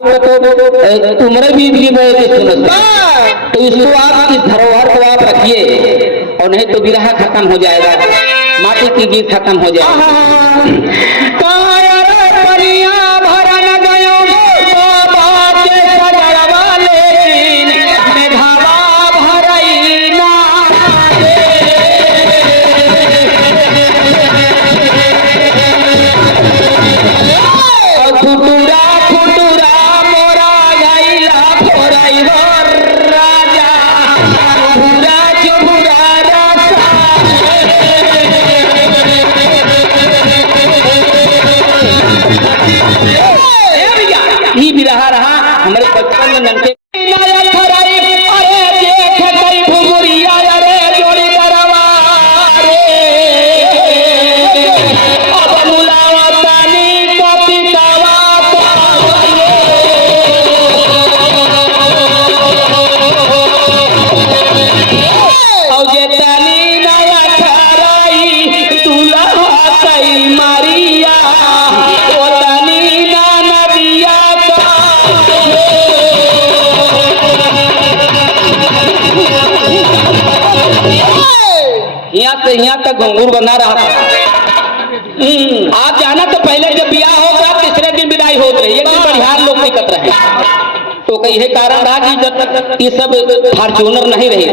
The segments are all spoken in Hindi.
तो उम्र भी तो इसको आप इस धरोहर को आप रखिए और नहीं तो बिरहा खत्म हो जाएगा, माटी की गीत खत्म हो जाएगा। ही बिरहा रहा हमारे बचपन में नंगे यहाँ तक घुंघरू बना रहा था। आप जाना तो पहले जब ब्याह होगा तीसरे दिन विदाई हो रही है, परिहार लोग दिक्कत रहे तो यही कारण रहा कि जब तक ये सब फॉर्च्यूनर नहीं रही,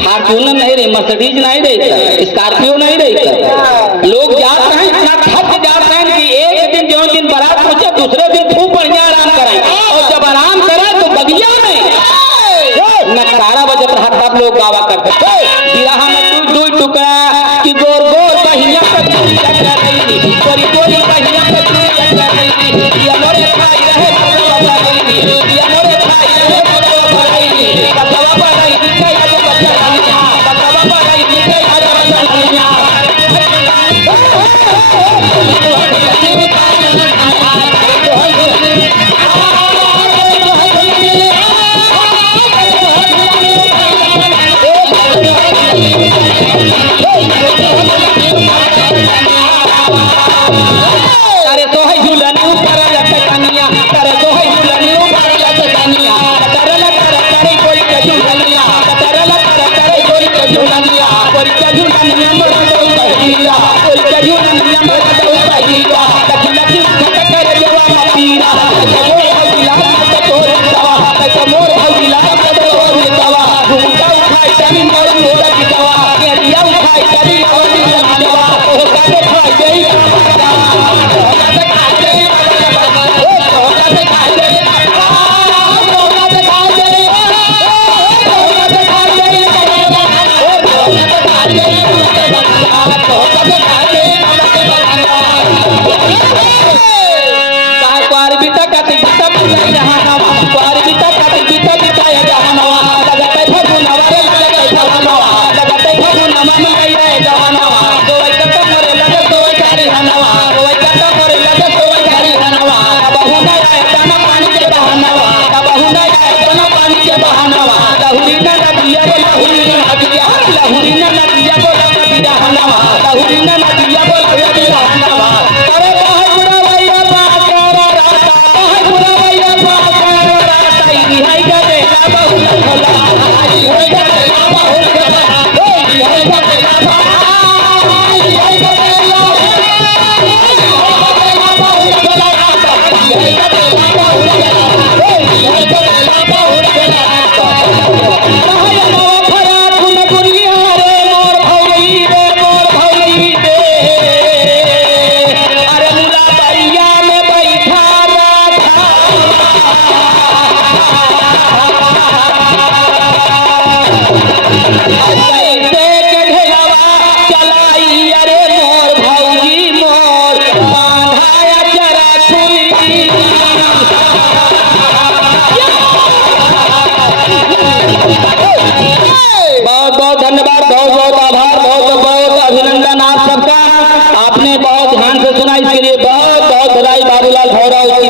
फॉर्च्यूनर नहीं रही, मर्सिडीज नहीं रही, स्कॉर्पियो नहीं रही, लोग जाते हैं इतना थक जाते हैं कि एक दिन जो दिन बारात पहुंचे दूसरे दिन खूब बढ़िया आराम करें, और जब आराम करें तो बगिया में नकारा बजत रहा तब लोग गावा करते बिरहा में दुई टुकड़ा कि गोर गोर पहिया पर गोरी गोरी पहिया पर ये मोरे खाई रहे ये मोरे खाई रहे बतवा बड़ाई दिखे बतवा बड़ाई दिखे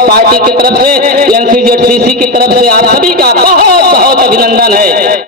पार्टी की तरफ से, एनसीजेडसीसी की तरफ से आप सभी का बहुत बहुत अभिनंदन है।